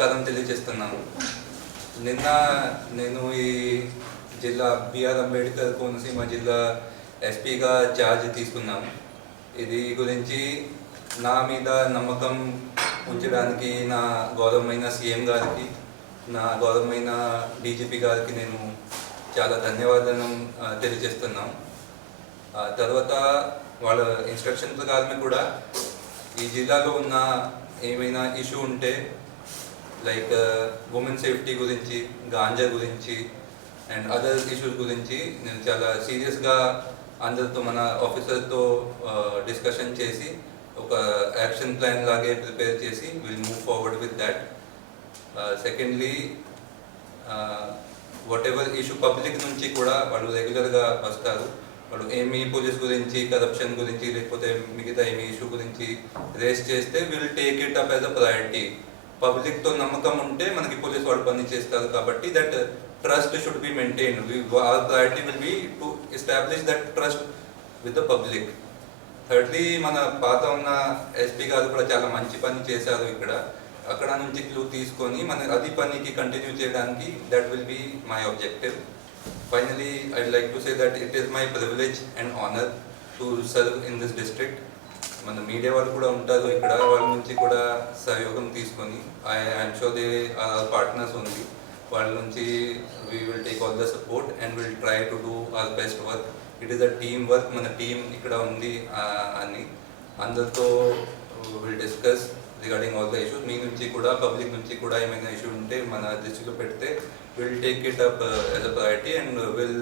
నమస్కారం తెలియజేస్తున్నాను. నిన్న నేను ఈ జిల్లా బిఆర్ అంబేద్కర్ కోనసీమ జిల్లా ఎస్పీగా ఛార్జ్ తీసుకున్నాను ఇది గురించి నా మీద నమ్మకం ఉంచడానికి నా గౌరవమైన సీఎం గారికి నా గౌరవమైన డీజీపీ గారికి నేను చాలా ధన్యవాదాలు తెలియజేస్తున్నాం. తర్వాత వాళ్ళ ఇన్స్ట్రక్షన్ ప్రకారమే కూడా ఈ జిల్లాలో ఉన్న ఏమైనా ఇష్యూ ఉంటే లైక్ uh, ఉమెన్ సేఫ్టీ గురించి గాంజా గురించి అండ్ అదర్ ఇష్యూస్ గురించి నేను చాలా సీరియస్గా అందరితో మన ఆఫీసర్తో డిస్కషన్ uh, చేసి ఒక యాక్షన్ ప్లాన్ లాగే ప్రిపేర్ చేసి will move forward with that secondly whatever issue public నుంచి కూడా వాళ్ళు రెగ్యులర్గా వస్తారు. వాళ్ళు ఏమి పోలీస్ గురించి కరప్షన్ గురించి లేకపోతే మిగతా ఏమి ఇష్యూ గురించి రేస్ చేస్తే will take it up as a priority పబ్లిక్తో నమ్మకం ఉంటే మనకి పోలీస్ వాళ్ళు పని చేస్తారు కాబట్టి that trust should be maintain our priority will be to establish that trust with the public thirdly మన పాత ఉన్న ఎస్పీ గారు కూడా చాలా మంచి పని చేశారు ఇక్కడ. అక్కడ నుంచి క్లూ తీసుకొని మన అది పనికి కంటిన్యూ చేయడానికి that will be my objective finally I like to say that it is my privilege and honour to serve in this district మన మీడియా వాళ్ళు కూడా ఉంటారు. ఇక్కడ వాళ్ళ నుంచి కూడా సహయోగం తీసుకొని I I'm show they partners ఉంది. వాళ్ళ నుంచి we will take all the support and will try to do our best work it is a team work మన టీం ఇక్కడ ఉంది అని. అందరితో will discuss regarding all the issues మీ నుంచి కూడా పబ్లిక్ నుంచి కూడా ఏమైనా ఇష్యూ ఉంటే మన దృష్టిలో పెడితే will take it up as a priority and will